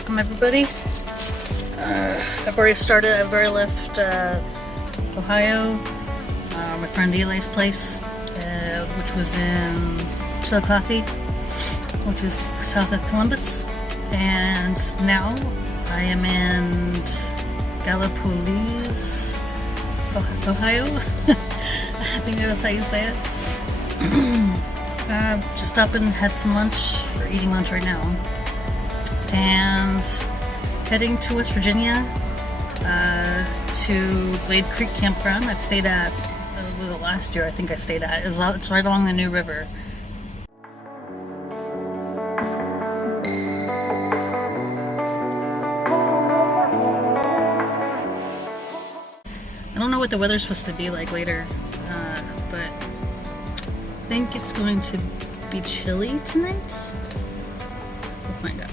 welcome everybody. I've already left Ohio, my friend Eli's place, which was in Chillicothe, which is south of Columbus, and now I am in Gallipolis, Ohio. I think that's how you say it. Just stopped and had some lunch, or eating lunch right now, and heading to West Virginia to Glade Creek Campground. I've stayed at, was it last year I think I stayed at. It's right along the New River. I don't know what the weather's supposed to be like later, but I think it's going to be chilly tonight. We'll find out.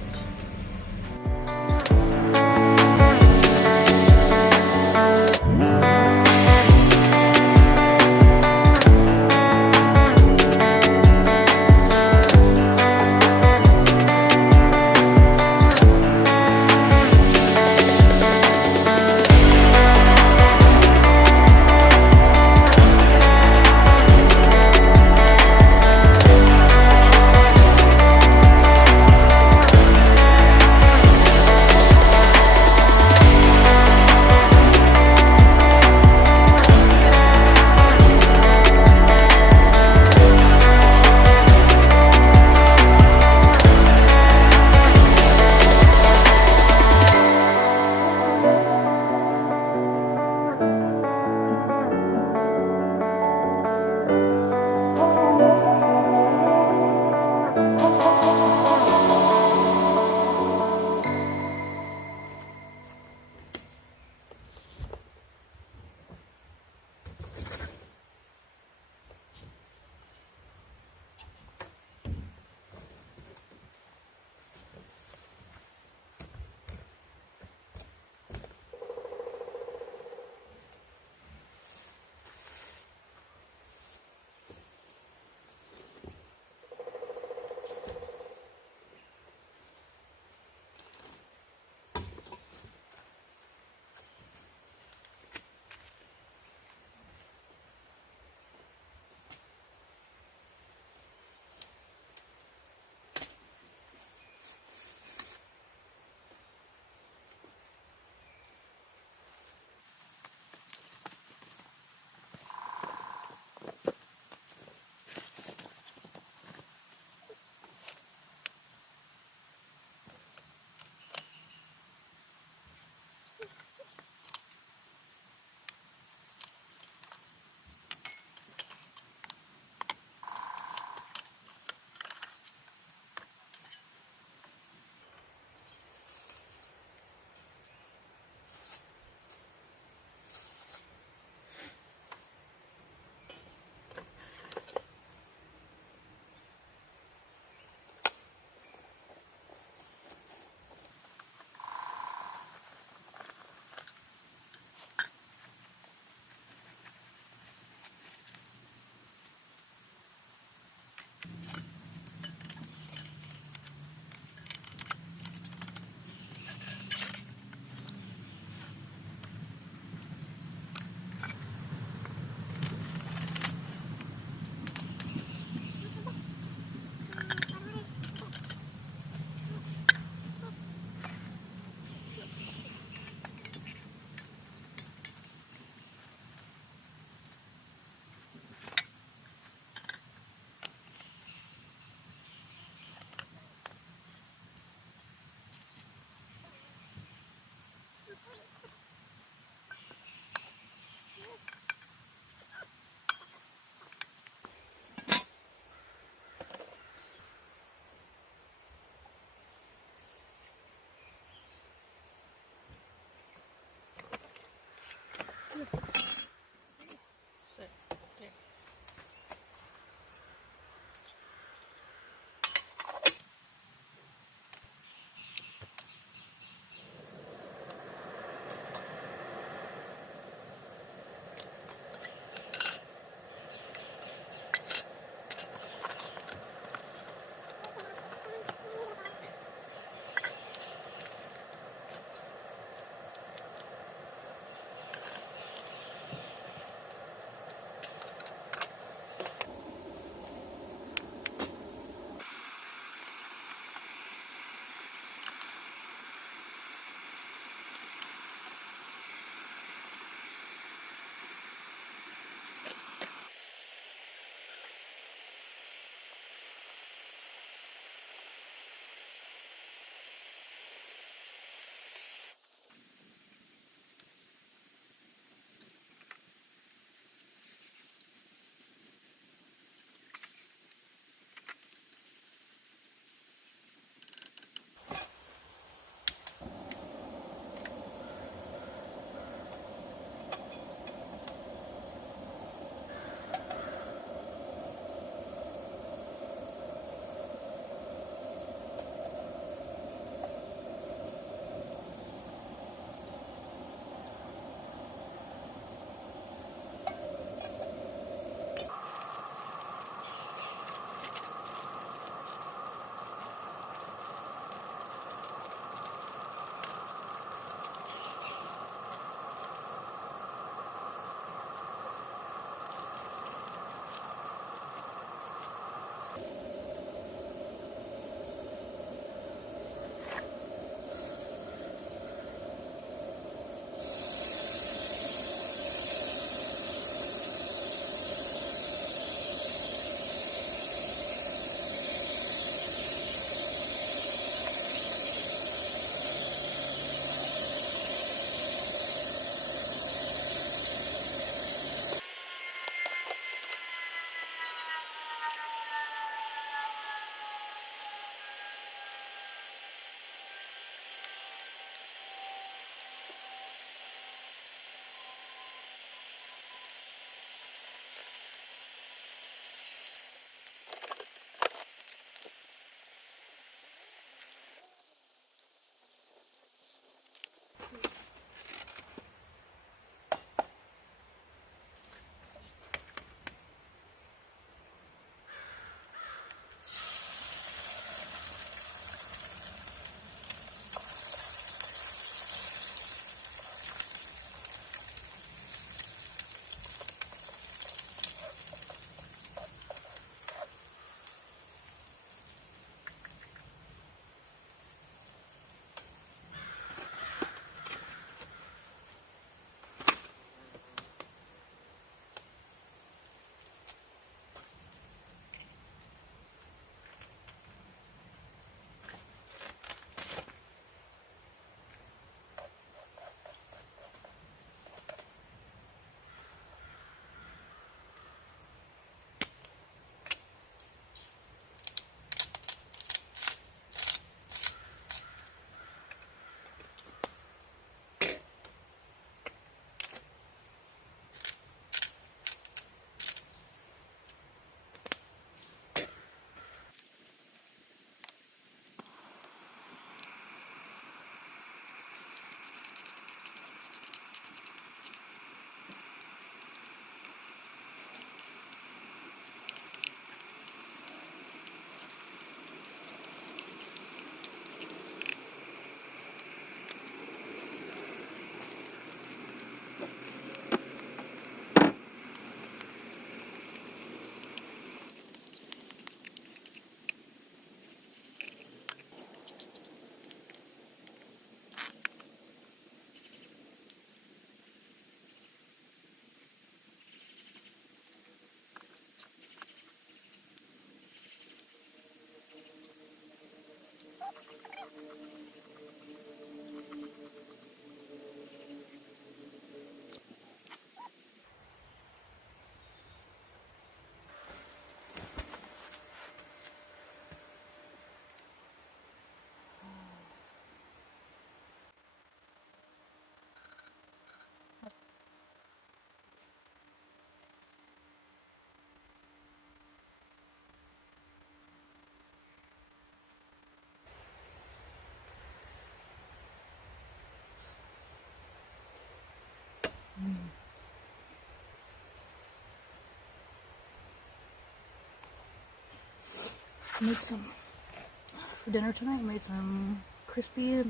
Made some for dinner tonight. Made some crispy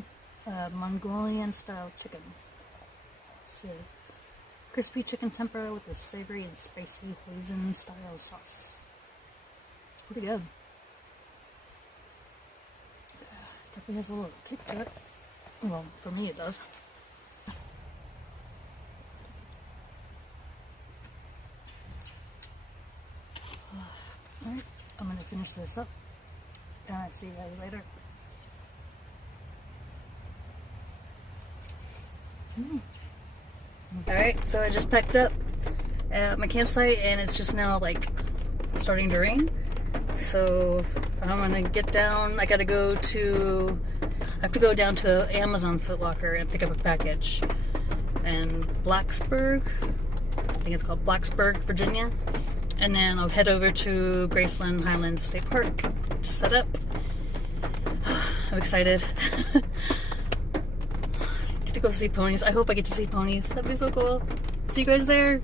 Mongolian style chicken. So crispy chicken tempura with a savory and spicy hoisin style sauce. It's pretty good. Definitely has a little kick to it. Well, for me it does. Alright, I'm gonna finish this up and I'll see you guys later. Alright, so I just packed up at my campsite and it's just now like starting to rain. So I'm gonna get down. I have to go down to Amazon Foot Locker and pick up a package in Blacksburg. I think it's called Blacksburg, Virginia. And then I'll head over to Graceland Highlands State Park to set up. I'm excited. Get to go see ponies. I hope I get to see ponies. That'd be so cool. See you guys there.